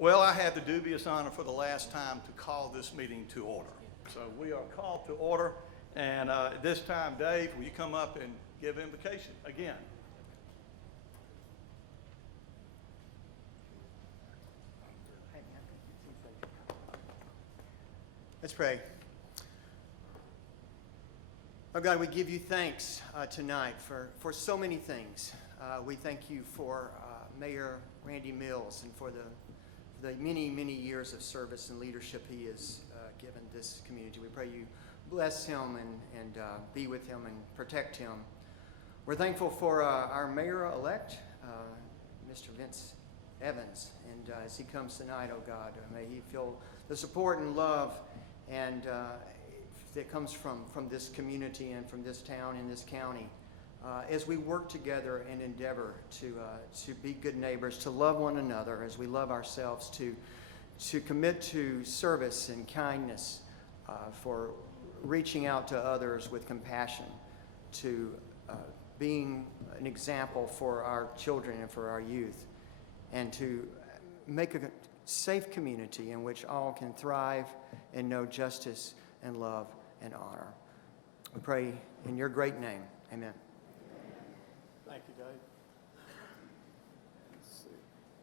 Well, I had the dubious honor for the last time to call this meeting to order. So we are called to order, and at this time, Dave, will you come up and give invocation again? Let's pray. Oh God, we give you thanks tonight for so many things. We thank you for Mayor Randy Mills and for the many, many years of service and leadership he has given this community. We pray you bless him and be with him and protect him. We're thankful for our mayor-elect, Mr. Vince Evans, and as he comes tonight, oh God, may he feel the support and love and that comes from this community and from this town and this county as we work together and endeavor to be good neighbors, to love one another as we love ourselves, to commit to service and kindness, for reaching out to others with compassion, to being an example for our children and for our youth, and to make a safe community in which all can thrive and know justice and love and honor. We pray in your great name. Amen. Thank you, Dave.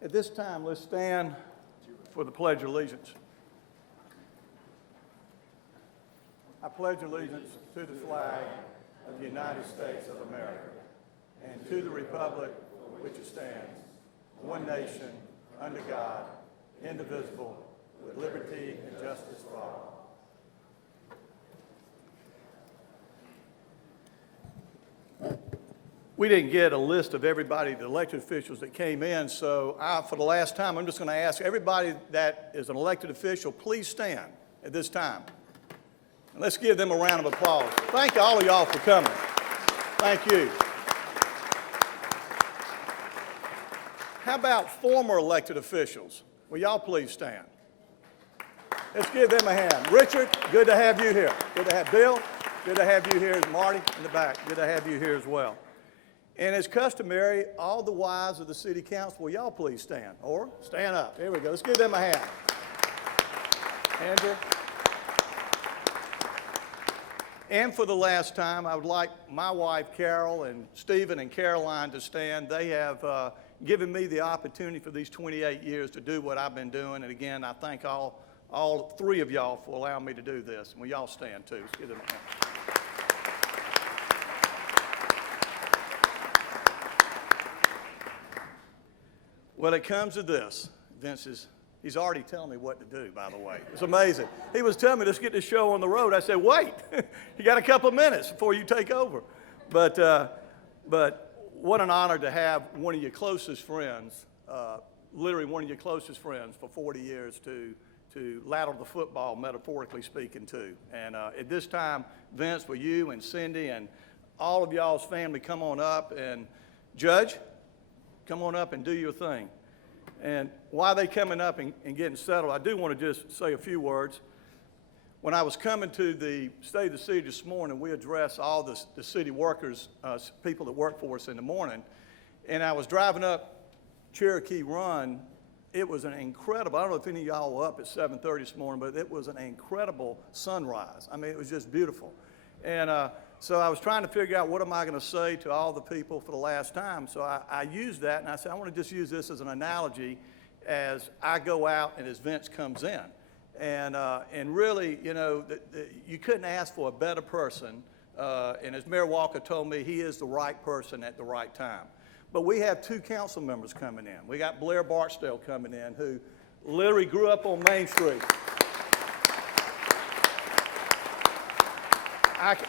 At this time, let's stand for the Pledge of Allegiance. I pledge allegiance to the flag of the United States of America and to the republic for which it stands, one nation, under God, indivisible, with liberty and justice for all. We didn't get a list of everybody, the elected officials that came in, so for the last time, I'm just going to ask everybody that is an elected official, please stand at this time. And let's give them a round of applause. Thank all of y'all for coming. Thank you. How about former elected officials? Will y'all please stand? Let's give them a hand. Richard, good to have you here. Good to have Bill. Good to have you here. Marty in the back. Good to have you here as well. And as customary, all the wives of the city council, will y'all please stand? Or stand up. Here we go. Let's give them a hand. Andrew. And for the last time, I would like my wife, Carol, and Stephen and Caroline to stand. They have given me the opportunity for these 28 years to do what I've been doing. And again, I thank all three of y'all for allowing me to do this. And will y'all stand too? Let's give them a hand. Well, it comes to this. Vince he's already telling me what to do, by the way. It's amazing. He was telling me, let's get this show on the road. I said, wait, you got a couple of minutes before you take over. But what an honor to have one of your closest friends, literally one of your closest friends for 40 years to ladle the football, metaphorically speaking, too. And at this time, Vince, will you and Cindy and all of y'all's family come on up, and Judge, come on up and do your thing. And while they coming up and getting settled, I do want to just say a few words. When I was coming to the State of the City this morning, we addressed all the city workers, people that work for us in the morning. And I was driving up Cherokee Run. It was an incredible, I don't know if any of y'all were up at 7:30 this morning, but it was an incredible sunrise. I mean, it was just beautiful. And so I was trying to figure out what am I going to say to all the people for the last time. So I used that, and I said, I want to just use this as an analogy as I go out and as Vince comes in. And really, you know, you couldn't ask for a better person. And as Mayor Walker told me, he is the right person at the right time. But we have two council members coming in. We got Blair Barksdale coming in, who literally grew up on Main Street.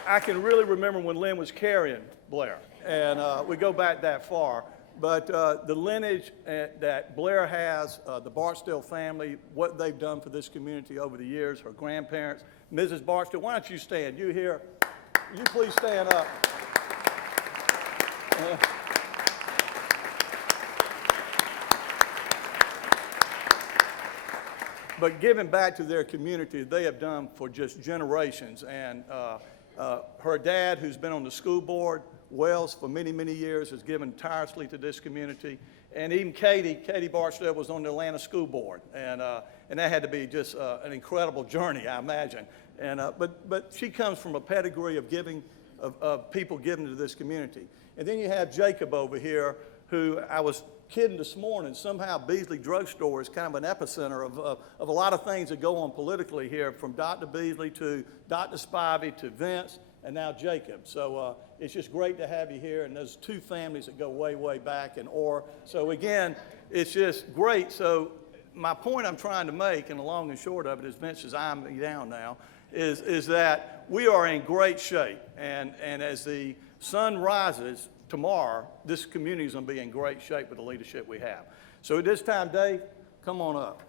I can really remember when Lynn was carrying Blair, and we go back that far. But the lineage that Blair has, the Barksdale family, what they've done for this community over the years, her grandparents. Mrs. Barksdale, why don't you stand? You here? You please stand up. But giving back to their community, they have done for just generations. And her dad, who's been on the school board, Wells, for many, many years, has given tirelessly to this community. And even Katie Barksdale was on the Atlanta School Board, and that had to be just an incredible journey, I imagine. And but she comes from a pedigree of giving, of people giving to this community. And then you have Jacob over here, who I was kidding this morning. Somehow Beasley Drugstore is kind of an epicenter of a lot of things that go on politically here, from Dr. Beasley to Dr. Spivey to Vince, and now Jacob. So it's just great to have you here, and those two families that go way, way back in Orr. So again, it's just great. So my point I'm trying to make, and the long and short of it, is Vince is eyeing me down now, is that we are in great shape. And as the sun rises tomorrow, this community is going to be in great shape with the leadership we have. So at this time, Dave, come on up.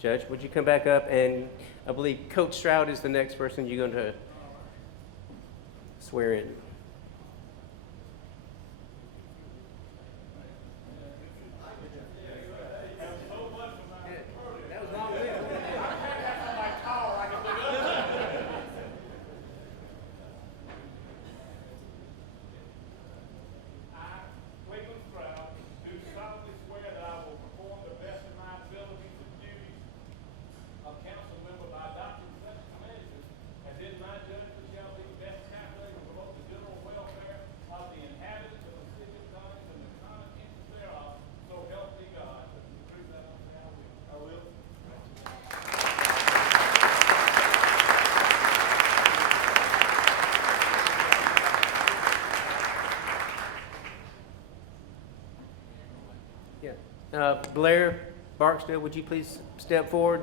Judge, would you come back up? And I believe Coach Stroud is the next person you're going to swear in. Blair Barksdale, would you please step forward?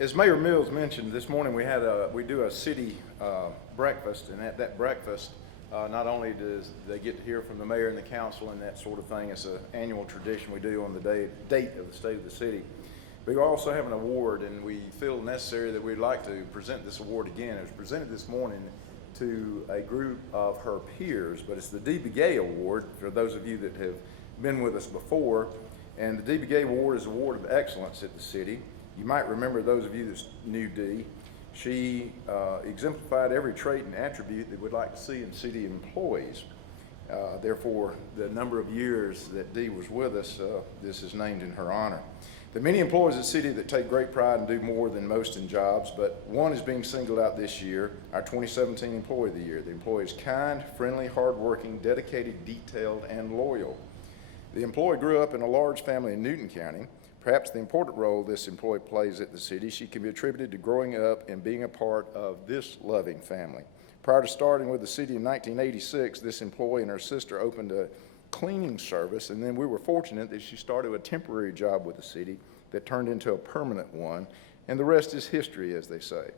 As Mayor Mills mentioned, this morning we do a city breakfast, and at that breakfast, not only does they get to hear from the mayor and the council and that sort of thing, it's an annual tradition we do on the date of the state of the city. We also have an award, and we feel necessary that we'd like to present this award again. It was presented this morning to a group of her peers, but it's the D. Begay Award for those of you that have been with us before. And the D. Begay Award is an award of excellence at the city. You might remember, those of you that knew Dee, she exemplified every trait and attribute that we'd like to see in city employees. Therefore, the number of years that Dee was with us, this is named in her honor. There are many employees at the city that take great pride and do more than most in jobs, but one is being singled out this year, our 2017 Employee of the Year. The employee is kind, friendly, hardworking, dedicated, detailed, and loyal. The employee grew up in a large family in Newton County. Perhaps the important role this employee plays at the city, she can be attributed to growing up and being a part of this loving family. Prior to starting with the city in 1986, this employee and her sister opened a cleaning service, and then we were fortunate that she started a temporary job with the city that turned into a permanent one, and the rest is history, as they say.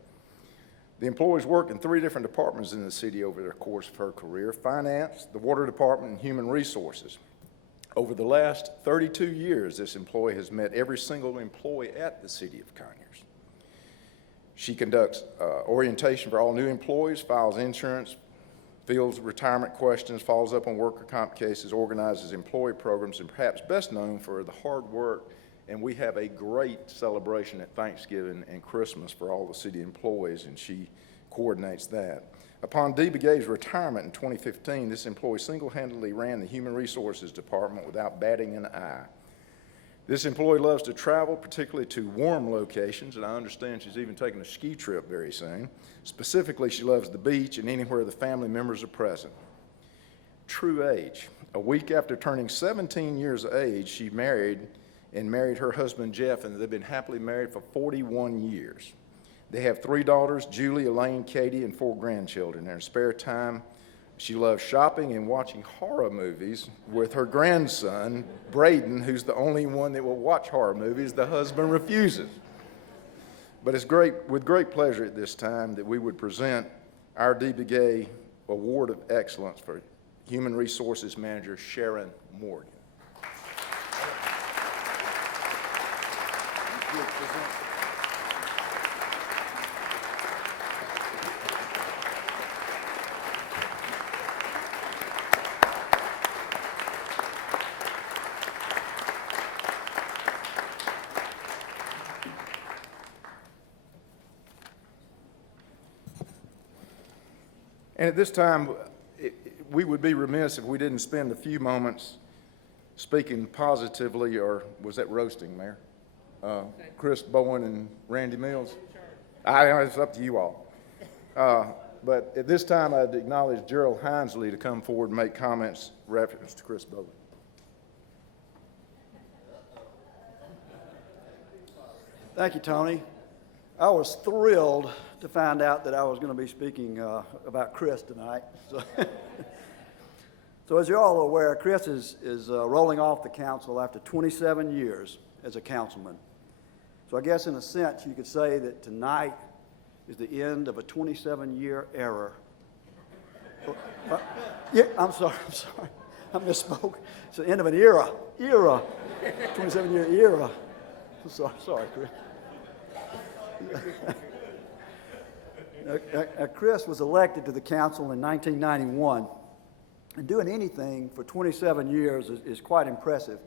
The employees worked in 3 different departments in the city over the course of her career: finance, the water department, and human resources. Over the last 32 years, this employee has met every single employee at the city of Conyers. She conducts orientation for all new employees, files insurance, fields retirement questions, follows up on worker comp cases, organizes employee programs, and perhaps best known for the hard work. And we have a great celebration at Thanksgiving and Christmas for all the city employees, and she coordinates that. Upon Dee Begay's retirement in 2015, this employee single-handedly ran the Human Resources Department without batting an eye. This employee loves to travel, particularly to warm locations, and I understand she's even taking a ski trip very soon. Specifically, she loves the beach and anywhere the family members are present. True age. A week after turning 17 years of age, she married her husband, Jeff, and they've been happily married for 41 years. They have 3 daughters, Julie, Elaine, Katie, and 4 grandchildren. In her spare time, she loves shopping and watching horror movies with her grandson, Braden, who's the only one that will watch horror movies. The husband refuses. But it's with great pleasure at this time that we would present our Dee Begay Award of Excellence for Human Resources Manager Sharon Morgan. And at this time, we would be remiss if we didn't spend a few moments speaking positively, or was that roasting, Mayor? Chris Bowen and Randy Mills? It's up to you all. But at this time, I'd acknowledge Gerald Hinesley to come forward and make comments reference to Chris Bowen. Thank you, Tony. I was thrilled to find out that I was going to be speaking about Chris tonight. So as you're all aware, Chris is rolling off the council after 27 years as a councilman. So I guess in a sense you could say that tonight is the end of a 27-year era. Yeah, I'm sorry, I misspoke. It's the end of an era, 27-year era. Sorry, Chris. Chris was elected to the council in 1991, and doing anything for 27 years is quite impressive.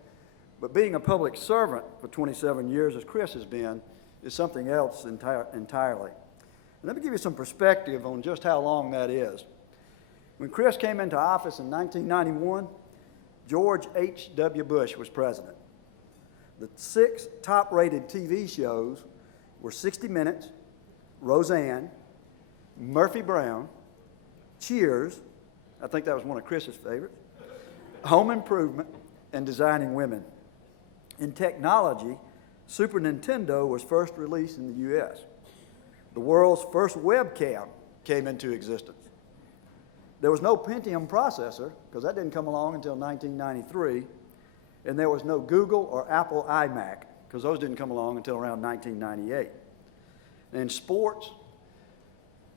But being a public servant for 27 years, as Chris has been, is something else entirely. And let me give you some perspective on just how long that is. When Chris came into office in 1991, George H.W. Bush was president. The 6 top-rated TV shows were 60 Minutes, Roseanne, Murphy Brown, Cheers, I think that was one of Chris's favorites, Home Improvement, and Designing Women. In technology, Super Nintendo was first released in the U.S. The world's first webcam came into existence. There was no Pentium processor, because that didn't come along until 1993, and there was no Google or Apple iMac, because those didn't come along until around 1998. In sports,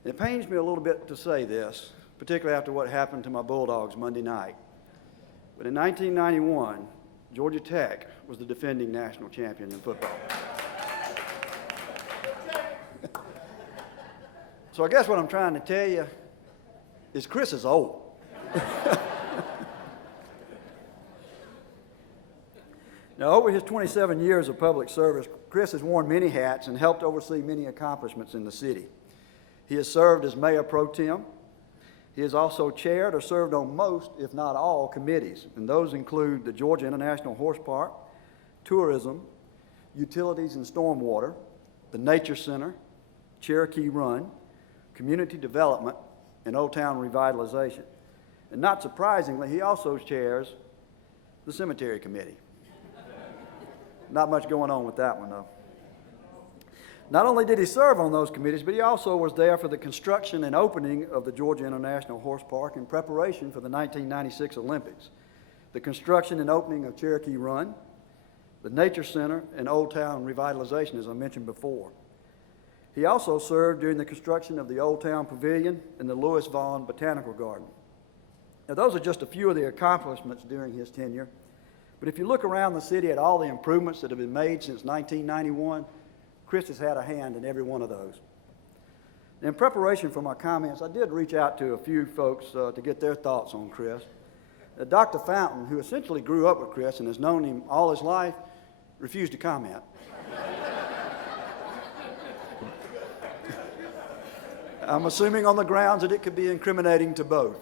it pains me a little bit to say this, particularly after what happened to my Bulldogs Monday night. But in 1991, Georgia Tech was the defending national champion in football. So I guess what I'm trying to tell you is Chris is old. Now, over his 27 years of public service, Chris has worn many hats and helped oversee many accomplishments in the city. He has served as mayor pro tem. He has also chaired or served on most, if not all, committees, and those include the Georgia International Horse Park, tourism, utilities and stormwater, the Nature Center, Cherokee Run, community development, and Old Town revitalization. And not surprisingly, he also chairs the cemetery committee. Not much going on with that one, though. Not only did he serve on those committees, but he also was there for the construction and opening of the Georgia International Horse Park in preparation for the 1996 Olympics, the construction and opening of Cherokee Run, the Nature Center, and Old Town revitalization, as I mentioned before. He also served during the construction of the Old Town Pavilion and the Lewis Vaughn Botanical Garden. Now, those are just a few of the accomplishments during his tenure. But if you look around the city at all the improvements that have been made since 1991, Chris has had a hand in every one of those. In preparation for my comments, I did reach out to a few folks to get their thoughts on Chris. Dr. Fountain, who essentially grew up with Chris and has known him all his life, refused to comment. I'm assuming on the grounds that it could be incriminating to both.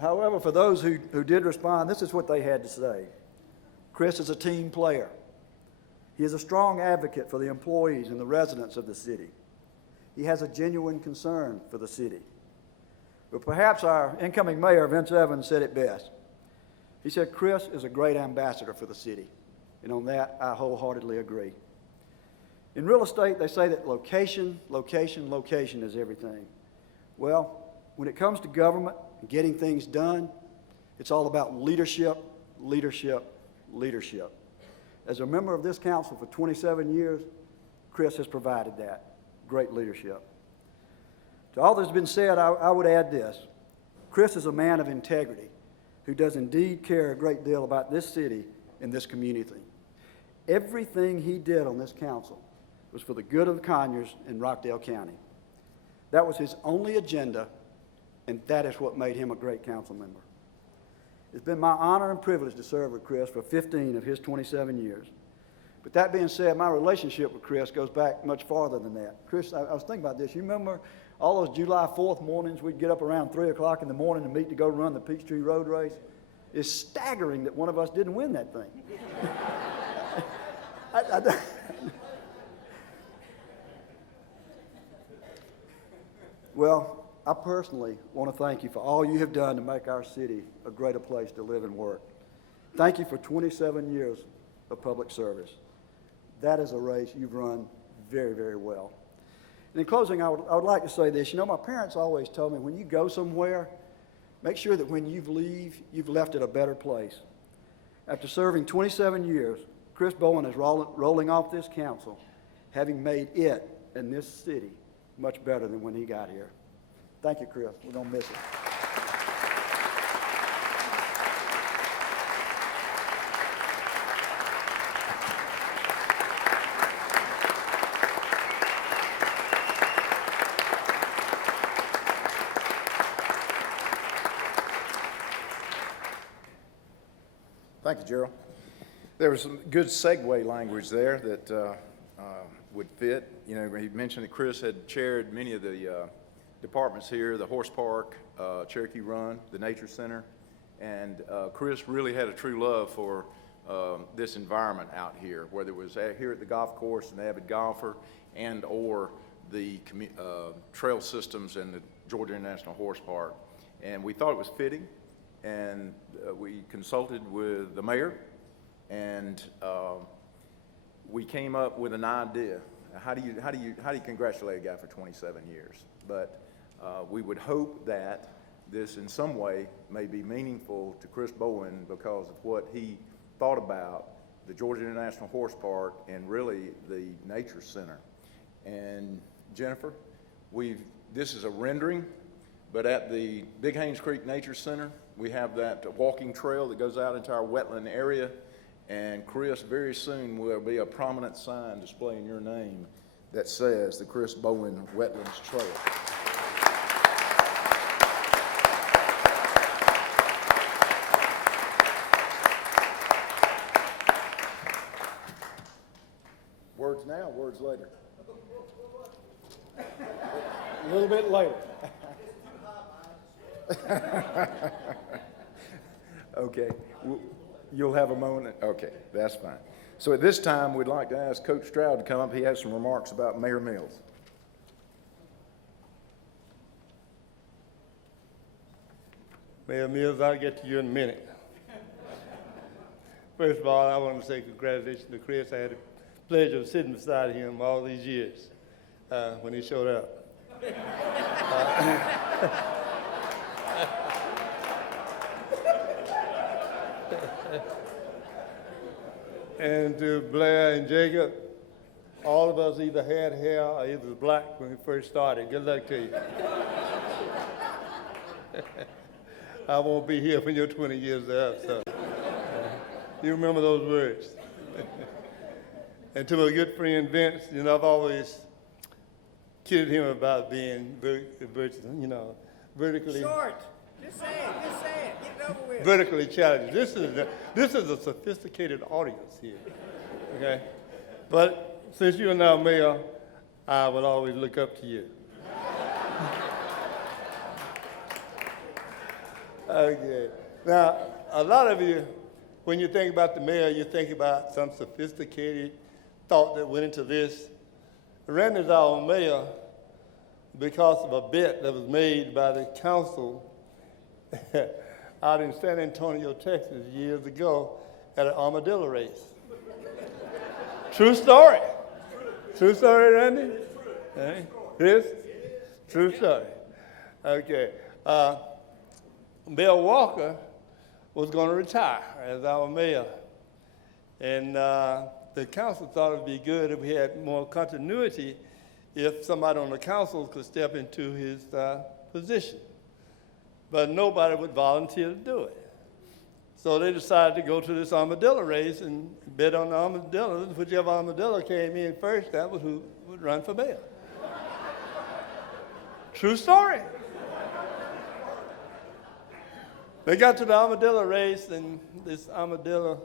However, for those who did respond, this is what they had to say. Chris is a team player. He is a strong advocate for the employees and the residents of the city. He has a genuine concern for the city. But perhaps our incoming mayor, Vince Evans, said it best. He said, Chris is a great ambassador for the city. And on that, I wholeheartedly agree. In real estate, they say that location, location, location is everything. Well, when it comes to government and getting things done, it's all about leadership, leadership, leadership. As a member of this council for 27 years, Chris has provided that great leadership. To all that's been said, I would add this. Chris is a man of integrity who does indeed care a great deal about this city and this community. Everything he did on this council was for the good of Conyers and Rockdale County. That was his only agenda, and that is what made him a great council member. It's been my honor and privilege to serve with Chris for 15 of his 27 years. But that being said, my relationship with Chris goes back much farther than that. Chris, I was thinking about this. You remember all those July 4th mornings we'd get up around 3 o'clock in the morning and meet to go run the Peachtree Road Race? It's staggering that one of us didn't win that thing. Well, I personally want to thank you for all you have done to make our city a greater place to live and work. Thank you for 27 years of public service. That is a race you've run very, very well. And in closing, I would like to say this. You know, my parents always told me, when you go somewhere, make sure that when you leave, you've left it a better place. After serving 27 years, Chris Bowen is rolling off this council, having made it and this city much better than when he got here. Thank you, Chris. We're going to miss it. Thank you, Gerald. There was some good segue language there that would fit. You know, he mentioned that Chris had chaired many of the departments here, the Horse Park, Cherokee Run, the Nature Center, and Chris really had a true love for this environment out here, whether it was here at the golf course, an avid golfer, and or the trail systems and the Georgia International Horse Park. And we thought it was fitting, and we consulted with the mayor, and we came up with an idea. How do you congratulate a guy for 27 years? But we would hope that this in some way may be meaningful to Chris Bowen because of what he thought about the Georgia International Horse Park, and really the Nature Center. And Jennifer, this is a rendering, but at the Big Haynes Creek Nature Center, we have that walking trail that goes out into our wetland area. And Chris, very soon will be a prominent sign displaying your name that says the Chris Bowen Wetlands Trail. Words now, words later. A little bit later. Okay, you'll have a moment. Okay, that's fine. So at this time, we'd like to ask Coach Stroud to come up. He has some remarks about Mayor Mills. Mayor Mills, I'll get to you in a minute. First of all, I want to say congratulations to Chris. I had the pleasure of sitting beside him all these years when he showed up. And to Blair and Jacob, all of us either had hair or it was black when we first started. Good luck to you. I won't be here when your 20 years are up, so you remember those words. And to my good friend Vince, you know, I've always kidded him about being vertically. Short. Just say it. Just say it. Get it over with. Vertically challenged. This is a sophisticated audience here, okay? But since you're now mayor, I will always look up to you. Okay. Now, a lot of you, when you think about the mayor, you think about some sophisticated thought that went into this. Randy's our mayor because of a bet that was made by the council out in San Antonio, Texas, years ago at an armadillo race. True story. True story, Randy? Hey, Chris? True story. Okay. Bill Walker was going to retire as our mayor. And the council thought it would be good if we had more continuity if somebody on the council could step into his position. But nobody would volunteer to do it. So they decided to go to this armadillo race and bet on the armadillos. Whichever armadillo came in first, that was who would run for mayor. True story. They got to the armadillo race, and this armadillo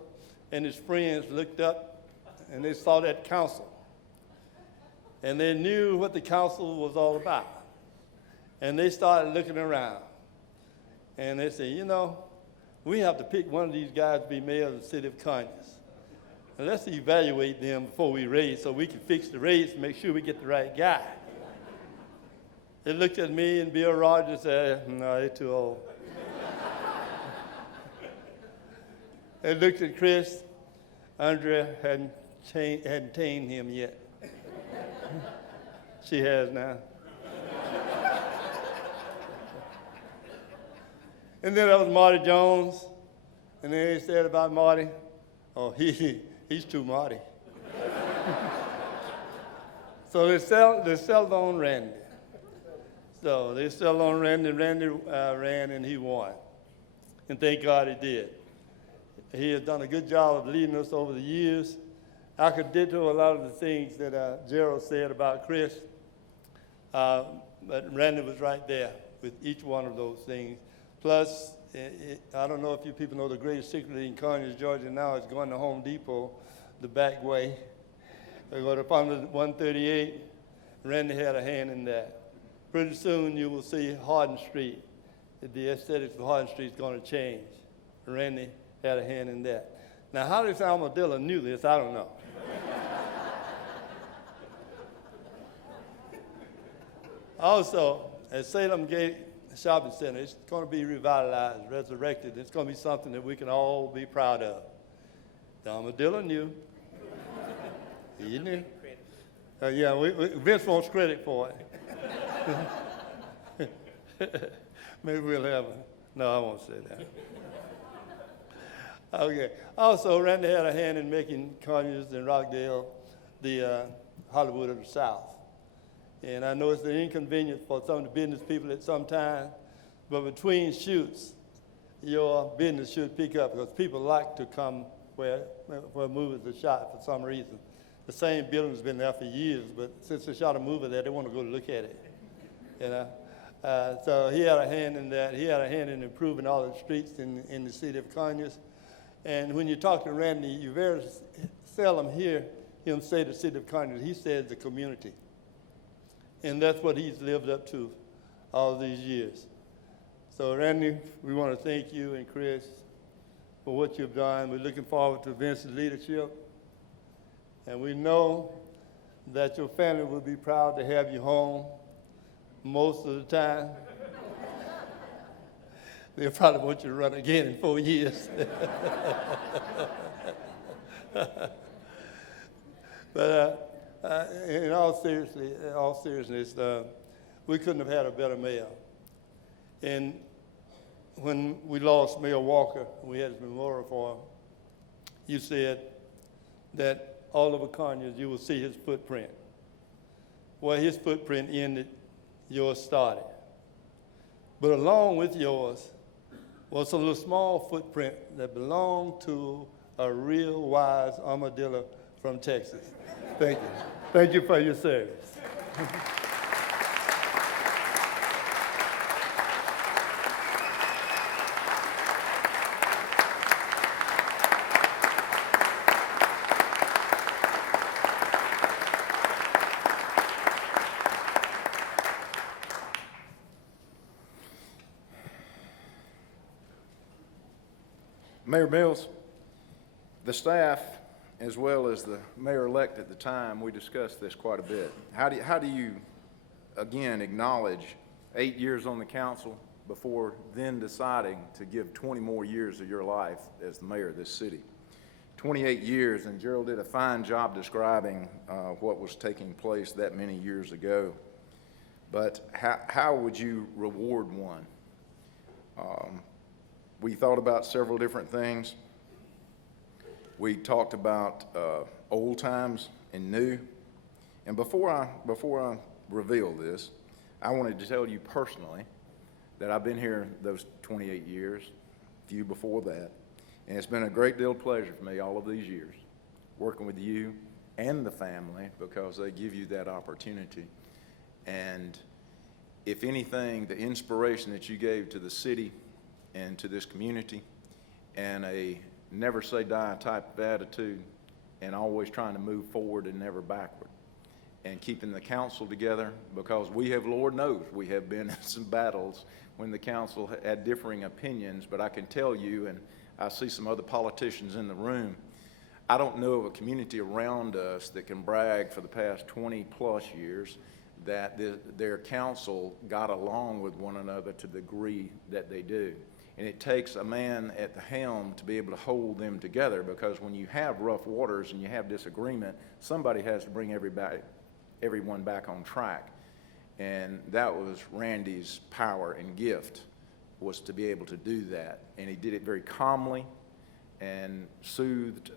and his friends looked up, and they saw that council. And they knew what the council was all about. And they started looking around. And they said, you know, we have to pick one of these guys to be mayor of the city of Conyers. And let's evaluate them before we race so we can fix the race and make sure we get the right guy. They looked at me and Bill Rogers and said, no, they're too old. They looked at Chris. Andrea hadn't tamed him yet. She has now. And then there was Marty Jones. And then they said about Marty, oh, he's too Marty. So they settled on Randy. So they settled on Randy. Randy ran and he won. And thank God he did. He has done a good job of leading us over the years. I could ditto a lot of the things that Gerald said about Chris, but Randy was right there with each one of those things. Plus, I don't know if you people know the greatest secret in Conyers, Georgia now is going to Home Depot the back way. They go to 138. Randy had a hand in that. Pretty soon you will see Hardin Street. The aesthetics of Hardin Street is going to change. Randy had a hand in that. Now, how this armadillo knew this, I don't know. Also, at Salem Gate Shopping Center, it's going to be revitalized, resurrected. It's going to be something that we can all be proud of. The armadillo knew. He knew. Yeah, Vince wants credit for it. Maybe we'll have a, no, I won't say Okay. Also, Randy had a hand in making Conyers and Rockdale the Hollywood of the South. And I know it's an inconvenience for some of the business people at some time, but between shoots, your business should pick up because people like to come where movies are shot for some reason. The same building's been there for years, but since they shot a movie there, they want to go look at it. You know? So he had a hand in that. He had a hand in improving all the streets in the city of Conyers. And when you talk to Randy, you very seldom hear him say the city of Conyers. He says the community. And that's what he's lived up to all these years. So Randy, we want to thank you and Chris for what you've done. We're looking forward to Vince's leadership. And we know that your family will be proud to have you home most of the time. They'll probably want you to run again in 4 years. But in all seriousness, we couldn't have had a better mayor. And when we lost Mayor Walker, we had his memorial for him, you said that all over Conyers you will see his footprint. Where his footprint ended, yours started. But along with yours was a little small footprint that belonged to a real wise armadillo from Texas. Thank you. Thank you for your service. Mayor Mills, the staff, as well as the mayor-elect at the time, we discussed this quite a bit. How do you again, acknowledge 8 years on the council before then deciding to give 20 more years of your life as the mayor of this city? 28 years, and Gerald did a fine job describing what was taking place that many years ago. But how would you reward one? We thought about several different things. We talked about old times and new. And before I reveal this, I wanted to tell you personally that I've been here those 28 years, a few before that, and it's been a great deal of pleasure for me all of these years working with you and the family, because they give you that opportunity. And if anything, the inspiration that you gave to the city and to this community, and a never say die type of attitude, and always trying to move forward and never backward, and keeping the council together, because we have, Lord knows, we have been in some battles when the council had differing opinions. But I can tell you, and I see some other politicians in the room, I don't know of a community around us that can brag for the past 20 plus years that their council got along with one another to the degree that they do. And it takes a man at the helm to be able to hold them together, because when you have rough waters and you have disagreement, somebody has to bring everyone back on track. And that was Randy's power and gift, was to be able to do that. And he did it very calmly and soothed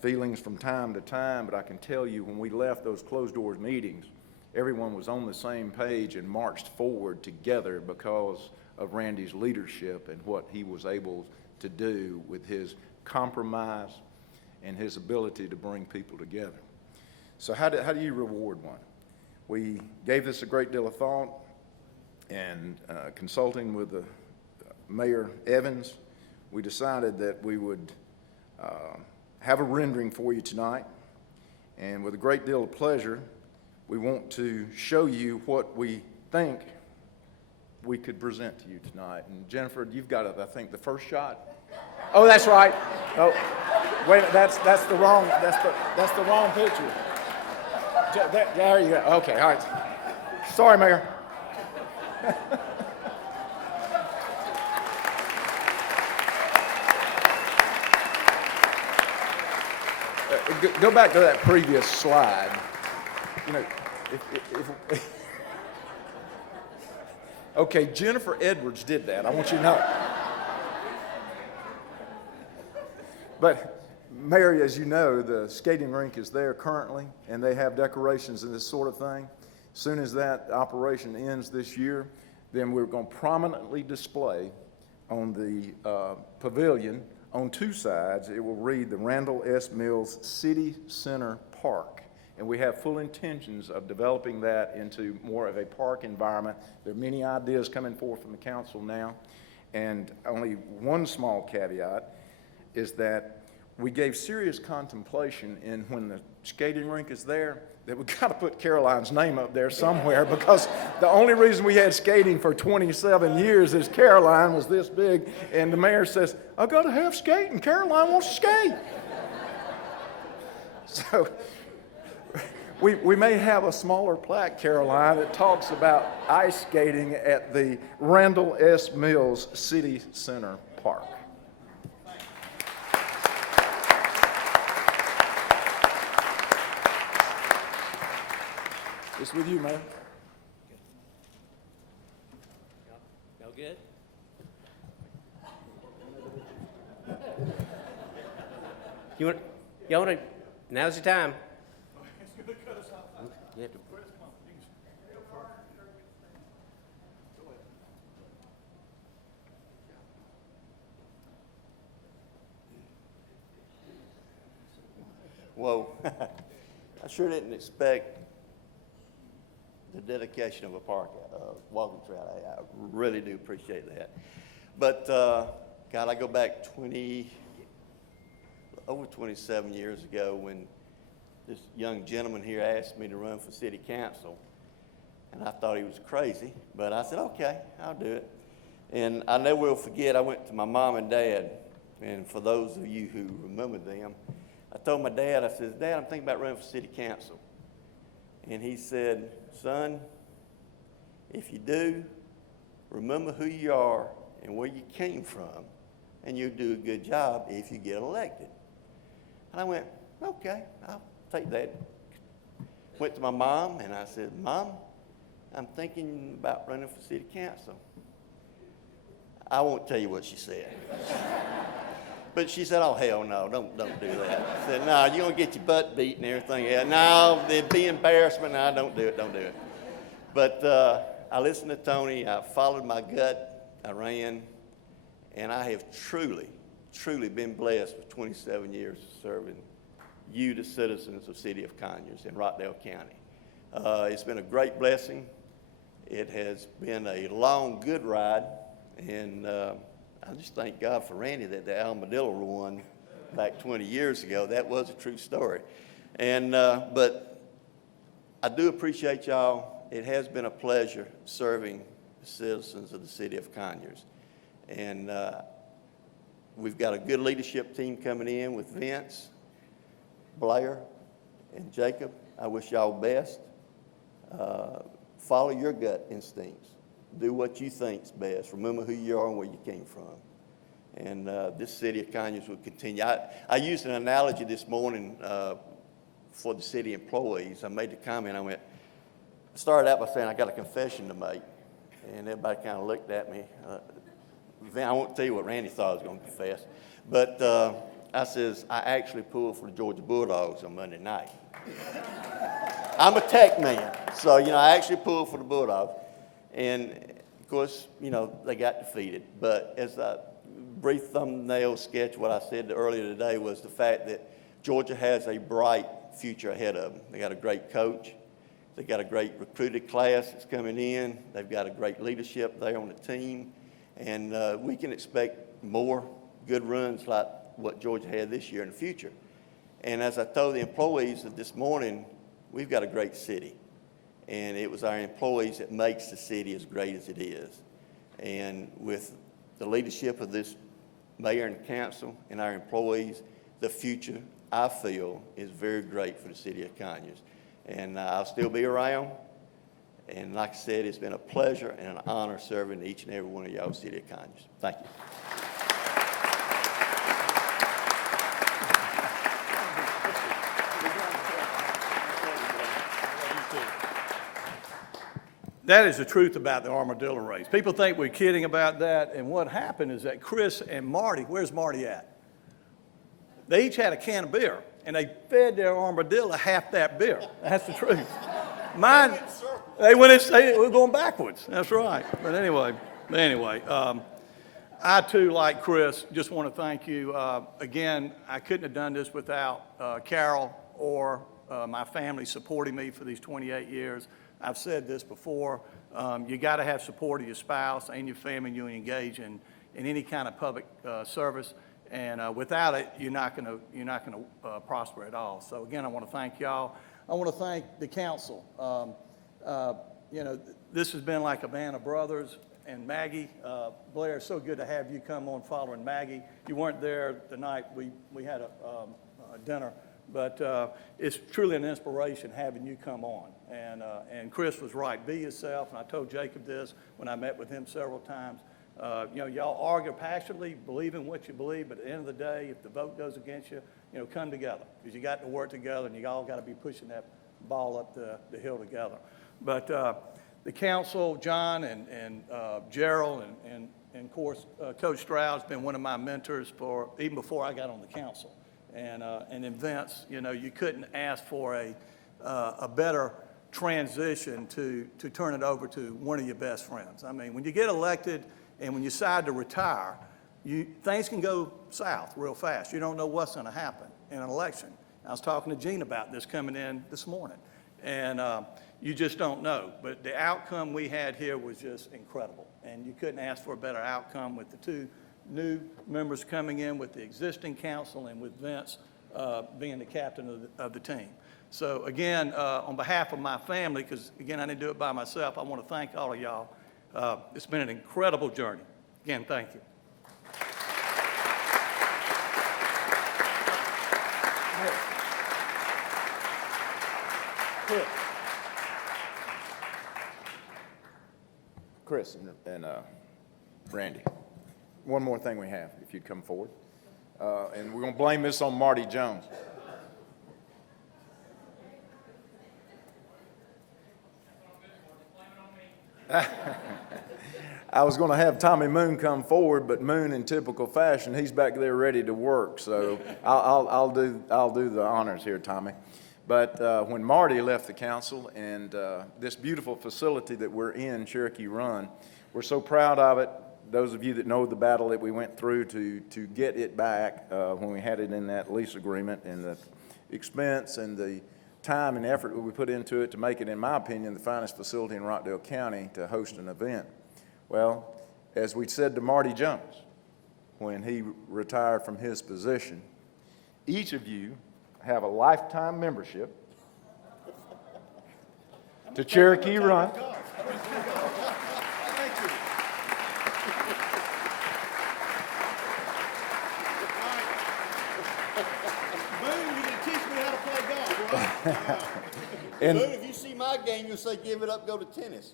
feelings from time to time. But I can tell you, when we left those closed doors meetings, everyone was on the same page and marched forward together because of Randy's leadership and what he was able to do with his compromise and his ability to bring people together. So how do you reward one? We gave this a great deal of thought, and consulting with Mayor Evans, we decided that we would have a rendering for you tonight. And with a great deal of pleasure, we want to show you what we think we could present to you tonight. And Jennifer, you've got, I think, the first shot. Oh, that's right. Oh, wait, that's the wrong picture. There you go. Okay, all right. Sorry, Mayor. Go back to that previous slide. You know, if okay, Jennifer Edwards did that. I want you to know. But Mayor, as you know, the skating rink is there currently, and they have decorations and this sort of thing. As soon as that operation ends this year, then we're going to prominently display on the pavilion on two sides. It will read the Randall S. Mills City Center Park. And we have full intentions of developing that into more of a park environment. There are many ideas coming forth from the council now. And only one small caveat is that we gave serious contemplation in when the skating rink is there, that we got to put Caroline's name up there somewhere, because the only reason we had skating for 27 years is Caroline was this big, and the mayor says, I've got to have skating. Caroline wants to skate. So we may have a smaller plaque, Caroline, that talks about ice skating at the Randall S. Mills City Center Park. It's with you, Mayor. Y'all good? Y'all want to, now's your time. You have to- Whoa. I sure didn't expect the dedication of a park, walking trail. I really do appreciate that. But, God, I go back over 27 years ago when this young gentleman here asked me to run for city council. And I thought he was crazy, but I said, okay, I'll do it. And I never will forget, I went to my mom and dad, and for those of you who remember them, I told my dad, I said, Dad, I'm thinking about running for city council. And he said, son, if you do, remember who you are and where you came from, and you'll do a good job if you get elected. And I went, okay, I'll take that. Went to my mom, and I said, Mom, I'm thinking about running for city council. I won't tell you what she said. But she said, oh, hell no, don't do that. I said, no, you're going to get your butt beat and everything. Yeah, no, there'd be embarrassment. No, don't do it. But I listened to Tony. I followed my gut. I ran. And I have truly been blessed with 27 years of serving you, the citizens of the city of Conyers in Rockdale County. It's been a great blessing. It has been a long, good ride. And I just thank God for Randy that the Armadillo won back 20 years ago. That was a true story. And but I do appreciate y'all. It has been a pleasure serving the citizens of the city of Conyers. And we've got a good leadership team coming in with Vince, Blair, and Jacob. I wish y'all best. Follow your gut instincts. Do what you think's best. Remember who you are and where you came from. And this city of Conyers will continue. I used an analogy this morning for the city employees. I made the comment, I started out by saying I got a confession to make. And everybody kind of looked at me. I won't tell you what Randy thought I was going to confess. But I says, I actually pulled for the Georgia Bulldogs on Monday night. I'm a tech man, so, I actually pulled for the Bulldogs. And, of course, they got defeated. But as a brief thumbnail sketch, what I said earlier today was the fact that Georgia has a bright future ahead of them. They got a great coach. They got a great recruited class that's coming in. They've got a great leadership there on the team. And we can expect more good runs like what Georgia had this year in the future. And as I told the employees this morning, we've got a great city. And it was our employees that makes the city as great as it is. And with the leadership of this mayor and council and our employees, the future, I feel, is very great for the city of Conyers. And I'll still be around. And like I said, it's been a pleasure and an honor serving each and every one of y'all, city of Conyers. Thank you. That is the truth about the armadillo race. People think we're kidding about that, and what happened is that Chris and Marty, where's Marty at? They each had a can of beer, and they fed their armadillo half that beer. That's the truth. Mine, they were going backwards. That's right. But anyway, I too, like Chris, just want to thank you. Again, I couldn't have done this without Carol or my family supporting me for these 28 years. I've said this before. You got to have support of your spouse and your family when you engage in any kind of public service. And without it, you're not going to prosper at all. So again, I want to thank y'all. I want to thank the council. You know, this has been like a band of brothers. And Maggie, Blair, it's so good to have you come on following Maggie. You weren't there the night we had a dinner, but it's truly an inspiration having you come on. And Chris was right. Be yourself. And I told Jacob this when I met with him several times. You know, y'all argue passionately, believe in what you believe, but at the end of the day, if the vote goes against you, you know, come together, because you got to work together, and you all got to be pushing that ball up the hill together. But the council, John and Gerald, and of course, Coach Stroud's been one of my mentors for even before I got on the council. And in Vince, you know, you couldn't ask for a better transition to turn it over to one of your best friends. I mean, when you get elected and when you decide to retire, things can go south real fast. You don't know what's going to happen in an election. I was talking to Gene about this coming in this morning, and you just don't know. But the outcome we had here was just incredible, and you couldn't ask for a better outcome with the two new members coming in, with the existing council, and with Vince being the captain of the team. So again, on behalf of my family, because again, I didn't do it by myself, I want to thank all of y'all. It's been an incredible journey. Again, thank you. Chris and Randy, one more thing we have, if you'd come forward. And we're going to blame this on Marty Jones. I was going to have Tommy Moon come forward, but Moon, in typical fashion, he's back there ready to work. So I'll do the honors here, Tommy. But when Marty left the council, and this beautiful facility that we're in, Cherokee Run, we're so proud of it. Those of you that know the battle that we went through to get it back when we had it in that lease agreement, and the expense and the time and effort that we put into it to make it, in my opinion, the finest facility in Rockdale County to host an event. Well, as we said to Marty Jones when he retired from his position, each of you have a lifetime membership to Cherokee Run. And if you see my game, you'll say, give it up, go to tennis.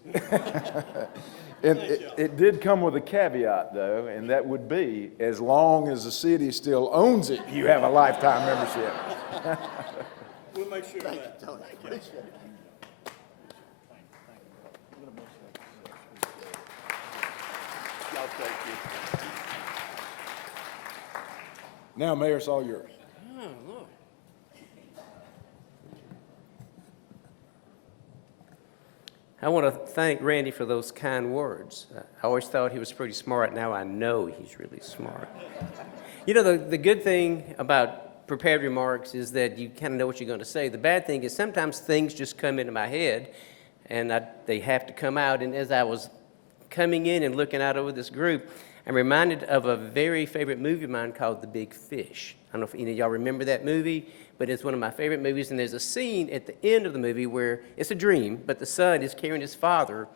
And it did come with a caveat, though, and that would be, as long as the city still owns it, you have a lifetime membership. We'll make sure of that. Tony, appreciate it. Y'all take it. Now, Mayor, it's all yours. I want to thank Randy for those kind words. I always thought he was pretty smart. Now I know he's really smart. You know, the good thing about prepared remarks is that you kind of know what you're going to say. The bad thing is sometimes things just come into my head, and they have to come out. And as I was coming in and looking out over this group, I'm reminded of a very favorite movie of mine called The Big Fish. I don't know if any of y'all remember that movie, but it's one of my favorite movies, and there's a scene at the end of the movie where it's a dream, but the son is carrying his father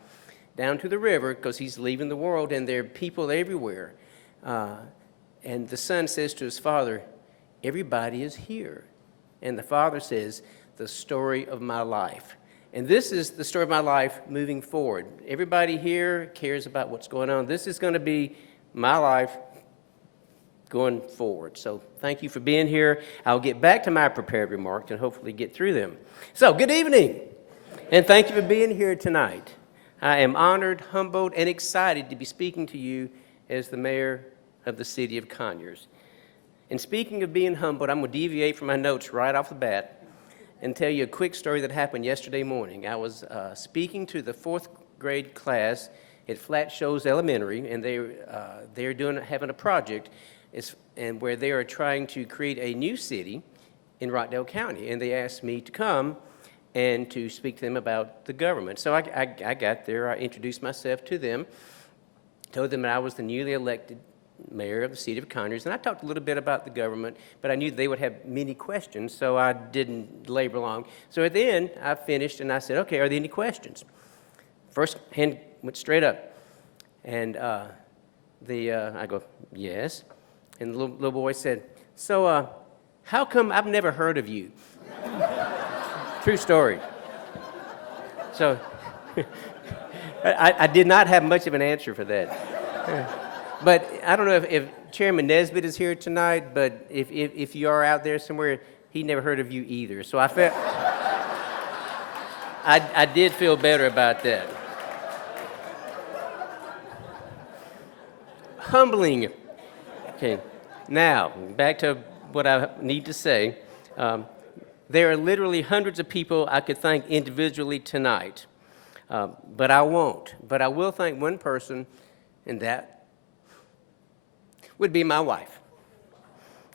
down to the river because he's leaving the world, and there are people everywhere. And the son says to his father, "Everybody is here." And the father says, "The story of my life." And this is the story of my life moving forward. Everybody here cares about what's going on. This is going to be my life going forward. So thank you for being here. I'll get back to my prepared remarks and hopefully get through them. So good evening, and thank you for being here tonight. I am honored, humbled, and excited to be speaking to you as the mayor of the city of Conyers. And speaking of being humbled, I'm going to deviate from my notes right off the bat and tell you a quick story that happened yesterday morning. I was speaking to the 4th grade class at Flat Shoals Elementary, and they're having a project and where they are trying to create a new city in Rockdale County, and they asked me to come and to speak to them about the government. So I got there, I introduced myself to them, told them that I was the newly elected mayor of the city of Conyers, and I talked a little bit about the government, but I knew they would have many questions, so I didn't labor long. So at the end, I finished, and I said, okay, are there any questions? First hand went straight up, and I go, yes, and the little boy said, so how come I've never heard of you? True story. So I did not have much of an answer for that. But I don't know if Chairman Nesbitt is here tonight, but if you are out there somewhere, he never heard of you either. So I felt, I did feel better about that. Humbling. Okay, now, back to what I need to say. There are literally hundreds of people I could thank individually tonight, but I won't. But I will thank one person, and that would be my wife.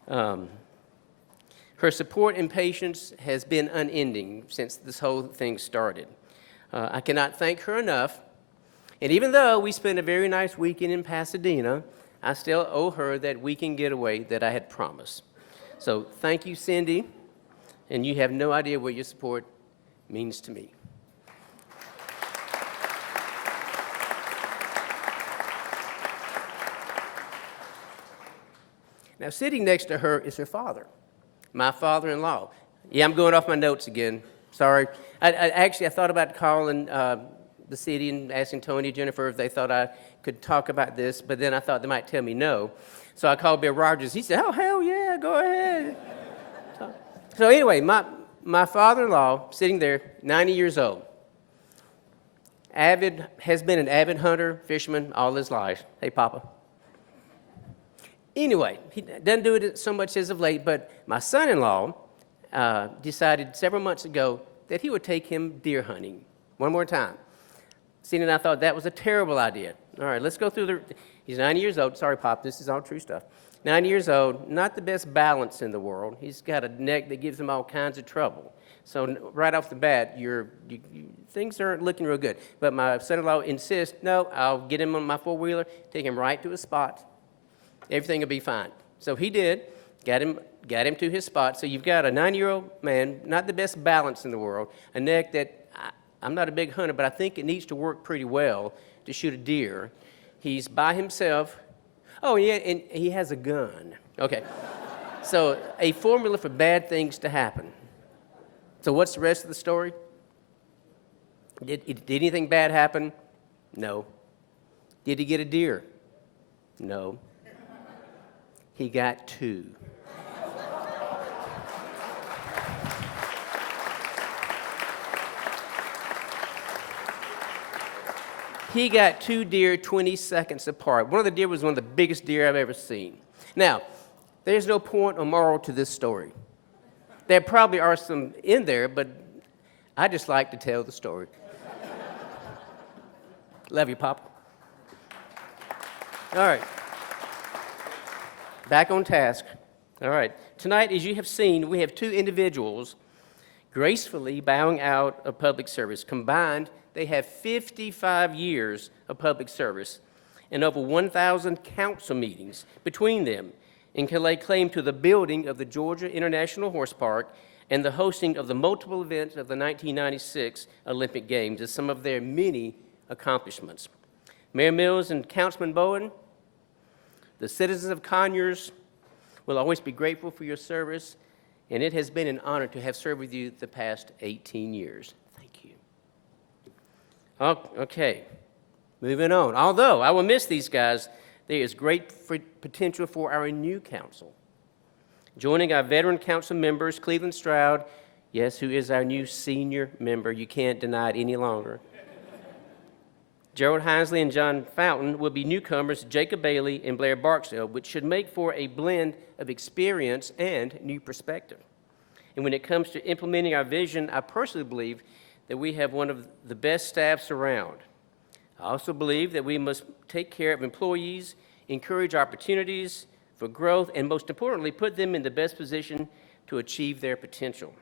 Her support and patience has been unending since this whole thing started. I cannot thank her enough, and even though we spent a very nice weekend in Pasadena, I still owe her that weekend getaway that I had promised. So thank you, Cindy, and you have no idea what your support means to me. Now, sitting next to her is her father, my father-in-law. Yeah, I'm going off my notes again. Sorry. I thought about calling the city and asking Tony and Jennifer if they thought I could talk about this, but then I thought they might tell me no. So I called Bill Rogers. He said, oh, hell yeah, go ahead. So anyway, my father-in-law, sitting there, 90 years old, has been an avid hunter, fisherman all his life. Hey, Papa. Anyway, he doesn't do it so much as of late, but my son-in-law decided several months ago that he would take him deer hunting one more time. Cindy and I thought that was a terrible idea. All right, let's go through he's 90 years old. Sorry, Pop, this is all true stuff. 90 years old, not the best balance in the world. He's got a neck that gives him all kinds of trouble. So right off the bat, things aren't looking real good. But my son-in-law insists, no, I'll get him on my four-wheeler, take him right to his spot. Everything will be fine. So he did, got him to his spot. So you've got a 90-year-old man, not the best balance in the world, a neck that, I'm not a big hunter, but I think it needs to work pretty well to shoot a deer. He's by himself. Oh, yeah, and he has a gun. Okay. So a formula for bad things to happen. So what's the rest of the story? Did anything bad happen? No. Did he get a deer? No. He got two. He got two deer 20 seconds apart. One of the deer was one of the biggest deer I've ever seen. Now, there's no point or moral to this story. There probably are some in there, but I just like to tell the story. Love you, Papa. All right. Back on task. All right. Tonight, as you have seen, we have two individuals gracefully bowing out of public service. Combined, they have 55 years of public service and over 1,000 council meetings between them, and can lay claim to the building of the Georgia International Horse Park and the hosting of the multiple events of the 1996 Olympic Games as some of their many accomplishments. Mayor Mills and Councilman Bowen, the citizens of Conyers will always be grateful for your service, and it has been an honor to have served with you the past 18 years. Thank you. Okay, moving on. Although I will miss these guys, there is great potential for our new council. Joining our veteran council members, Cleveland Stroud, yes, who is our new senior member. You can't deny it any longer. Gerald Hinesley and John Fountain will be newcomers, Jacob Bailey and Blair Barksdale, which should make for a blend of experience and new perspective. And when it comes to implementing our vision, I personally believe that we have one of the best staffs around. I also believe that we must take care of employees, encourage opportunities for growth, and most importantly, put them in the best position to achieve their potential.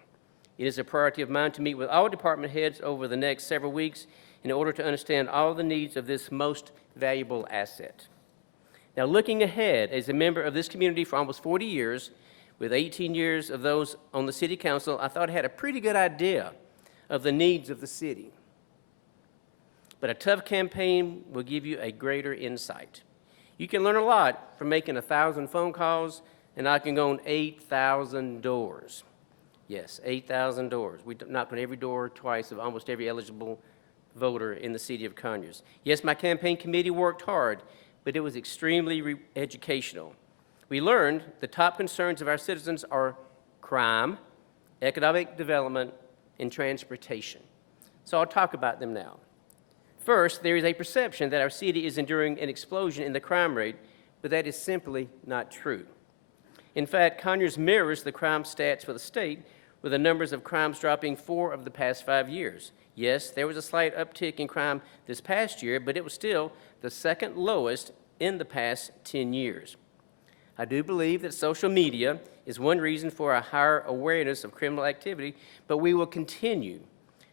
It is a priority of mine to meet with all department heads over the next several weeks in order to understand all the needs of this most valuable asset. Now, looking ahead, as a member of this community for almost 40 years, with 18 years of those on the city council, I thought I had a pretty good idea of the needs of the city. But a tough campaign will give you a greater insight. You can learn a lot from making 1,000 phone calls and knocking on 8,000 doors. Yes, 8,000 doors. We knocked on every door twice of almost every eligible voter in the city of Conyers. Yes, my campaign committee worked hard, but it was extremely educational. We learned the top concerns of our citizens are crime, economic development, and transportation. So I'll talk about them now. First, there is a perception that our city is enduring an explosion in the crime rate, but that is simply not true. In fact, Conyers mirrors the crime stats for the state, with the numbers of crimes dropping 4 of the past 5 years. Yes, there was a slight uptick in crime this past year, but it was still the second lowest in the past 10 years. I do believe that social media is one reason for a higher awareness of criminal activity, but we will continue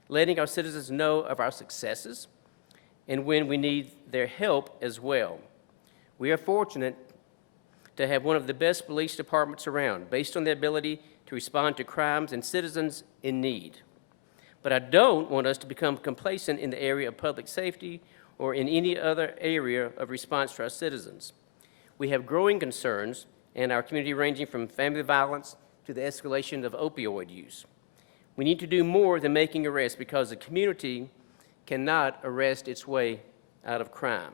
letting our citizens know of our successes and when we need their help as well. We are fortunate to have one of the best police departments around, based on their ability to respond to crimes and citizens in need. But I don't want us to become complacent in the area of public safety or in any other area of response to our citizens. We have growing concerns in our community, ranging from family violence to the escalation of opioid use. We need to do more than making arrests, because the community cannot arrest its way out of crime.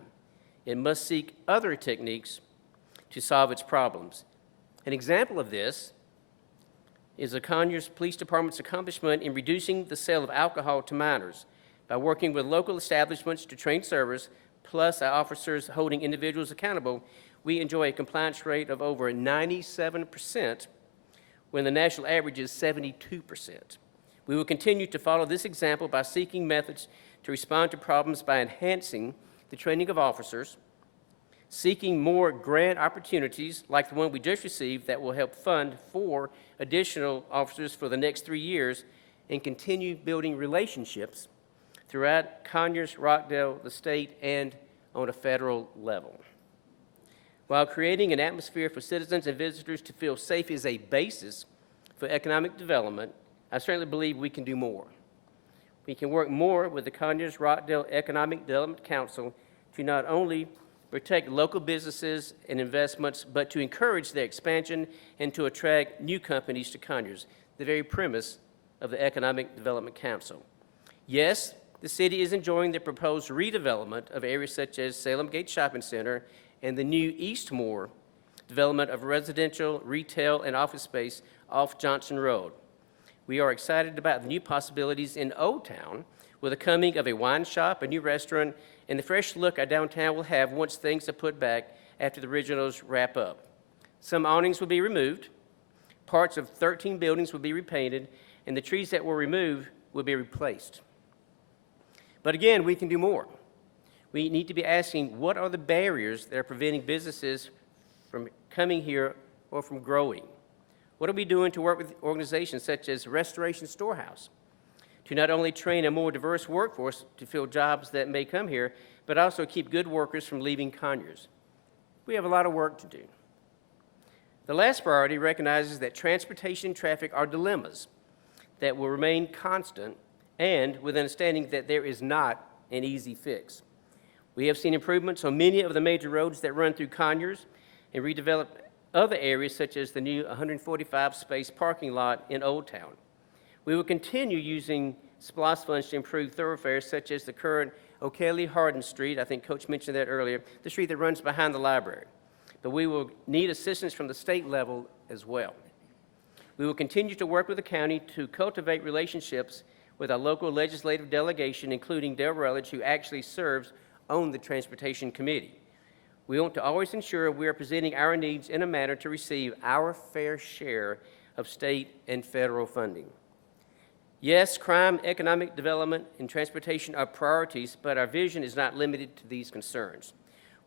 It must seek other techniques to solve its problems. An example of this is the Conyers Police Department's accomplishment in reducing the sale of alcohol to minors by working with local establishments to train servers, plus our officers holding individuals accountable. We enjoy a compliance rate of over 97% when the national average is 72%. We will continue to follow this example by seeking methods to respond to problems by enhancing the training of officers, seeking more grant opportunities like the one we just received that will help fund 4 additional officers for the next 3 years, and continue building relationships throughout Conyers, Rockdale, the state, and on a federal level. While creating an atmosphere for citizens and visitors to feel safe is a basis for economic development, I certainly believe we can do more. We can work more with the Conyers Rockdale Economic Development Council to not only protect local businesses and investments, but to encourage their expansion and to attract new companies to Conyers, the very premise of the Economic Development Council. Yes, the city is enjoying the proposed redevelopment of areas such as Salem Gate Shopping Center and the new Eastmore development of residential, retail, and office space off Johnson Road. We are excited about the new possibilities in Old Town with the coming of a wine shop, a new restaurant, and the fresh look our downtown will have once things are put back after the originals wrap up. Some awnings will be removed, parts of 13 buildings will be repainted, and the trees that were removed will be replaced. But again, we can do more. We need to be asking, what are the barriers that are preventing businesses from coming here or from growing? What are we doing to work with organizations such as Restoration Storehouse to not only train a more diverse workforce to fill jobs that may come here, but also keep good workers from leaving Conyers? We have a lot of work to do. The last priority recognizes that transportation and traffic are dilemmas that will remain constant, and with understanding that there is not an easy fix. We have seen improvements on many of the major roads that run through Conyers and redevelop other areas such as the new 145-space parking lot in Old Town. We will continue using SPLOST funds to improve thoroughfares such as the current O'Kelly-Hardin Street, I think Coach mentioned that earlier, the street that runs behind the library. But we will need assistance from the state level as well. We will continue to work with the county to cultivate relationships with our local legislative delegation, including Dale Rutledge, who actually serves on the Transportation Committee. We want to always ensure we are presenting our needs in a manner to receive our fair share of state and federal funding. Yes, crime, economic development, and transportation are priorities, but our vision is not limited to these concerns.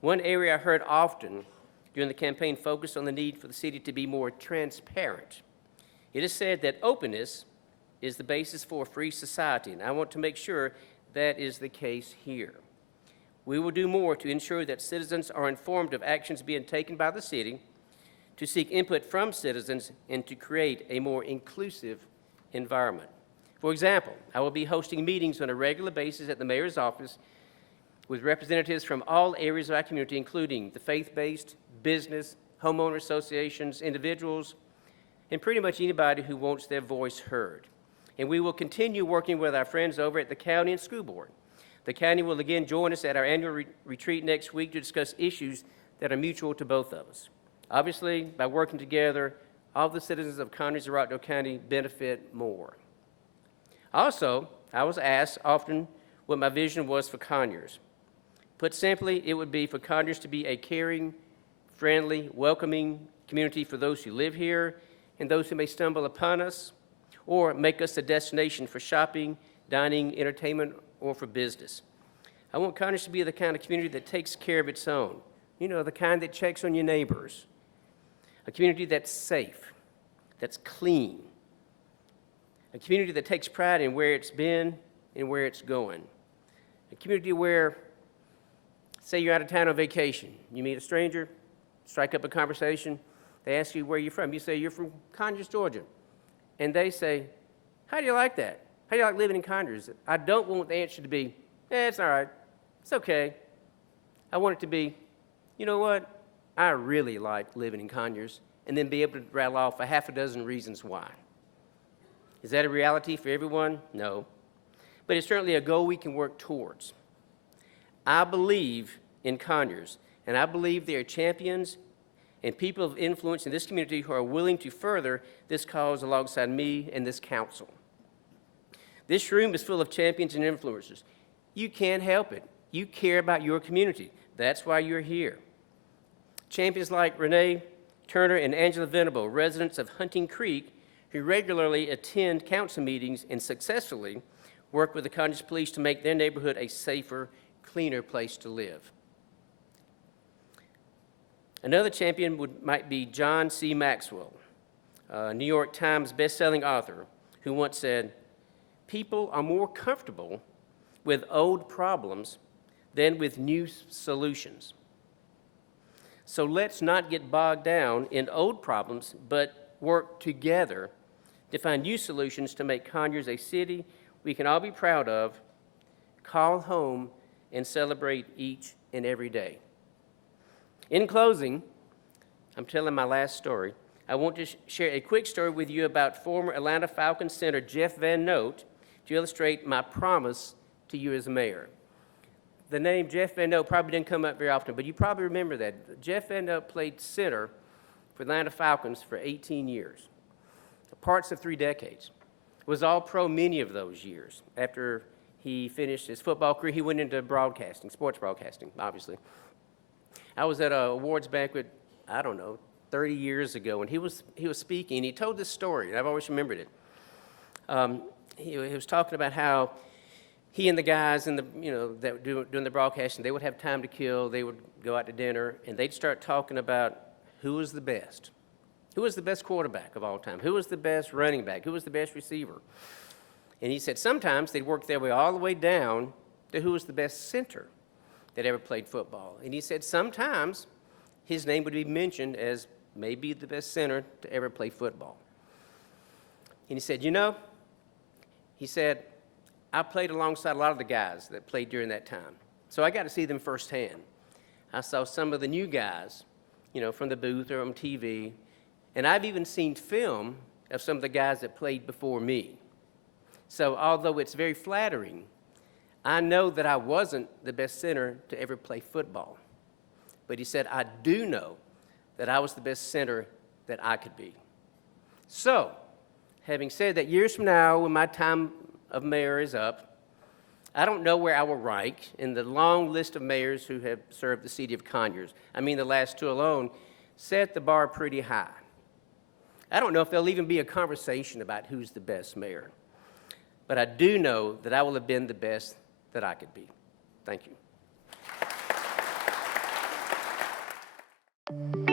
One area I heard often during the campaign focused on the need for the city to be more transparent. It is said that openness is the basis for a free society, and I want to make sure that is the case here. We will do more to ensure that citizens are informed of actions being taken by the city, to seek input from citizens, and to create a more inclusive environment. For example, I will be hosting meetings on a regular basis at the mayor's office with representatives from all areas of our community, including the faith-based, business, homeowner associations, individuals, and pretty much anybody who wants their voice heard. And we will continue working with our friends over at the county and school board. The county will again join us at our annual retreat next week to discuss issues that are mutual to both of us. Obviously, by working together, all the citizens of Conyers and Rockdale County benefit more. Also, I was asked often what my vision was for Conyers. Put simply, it would be for Conyers to be a caring, friendly, welcoming community for those who live here and those who may stumble upon us, or make us a destination for shopping, dining, entertainment, or for business. I want Conyers to be the kind of community that takes care of its own. You know, the kind that checks on your neighbors. A community that's safe, that's clean. A community that takes pride in where it's been and where it's going. A community where, say you're out of town on vacation, you meet a stranger, strike up a conversation, they ask you where you're from. You say, you're from Conyers, Georgia. And they say, how do you like that? How do you like living in Conyers? I don't want the answer to be, it's all right, it's okay. I want it to be, you know what? I really like living in Conyers, and then be able to rattle off a half a dozen reasons why. Is that a reality for everyone? No. But it's certainly a goal we can work towards. I believe in Conyers, and I believe there are champions and people of influence in this community who are willing to further this cause alongside me and this council. This room is full of champions and influencers. You can't help it. You care about your community. That's why you're here. Champions like Renee Turner and Angela Venable, residents of Hunting Creek, who regularly attend council meetings and successfully work with the Conyers Police to make their neighborhood a safer, cleaner place to live. Another champion might be John C. Maxwell, a New York Times bestselling author, who once said, "People are more comfortable with old problems than with new solutions." So let's not get bogged down in old problems, but work together to find new solutions to make Conyers a city we can all be proud of, call home, and celebrate each and every day. In closing, I'm telling my last story. I want to share a quick story with you about former Atlanta Falcons center Jeff Van Note to illustrate my promise to you as mayor. The name Jeff Van Note probably didn't come up very often, but you probably remember that. Jeff Van Note played center for the Atlanta Falcons for 18 years, parts of 3 decades. Was all pro many of those years. After he finished his football career, he went into broadcasting, sports broadcasting, obviously. I was at an awards banquet, I don't know, 30 years ago, and he was speaking, and he told this story, and I've always remembered it. He was talking about how he and the guys that were doing the broadcasting, they would have time to kill, they would go out to dinner, and they'd start talking about who was the best. Who was the best quarterback of all time? Who was the best running back? Who was the best receiver? And he said sometimes they'd work their way all the way down to who was the best center that ever played football. And he said sometimes his name would be mentioned as maybe the best center to ever play football. And he said, I played alongside a lot of the guys that played during that time. So I got to see them firsthand. I saw some of the new guys, from the booth or on TV. And I've even seen film of some of the guys that played before me. So although it's very flattering, I know that I wasn't the best center to ever play football. But he said, I do know that I was the best center that I could be. So, having said that, years from now, when my time of mayor is up, I don't know where I will rank in the long list of mayors who have served the city of Conyers. I mean, the last two alone set the bar pretty high. I don't know if there'll even be a conversation about who's the best mayor. But I do know that I will have been the best that I could be. Thank you.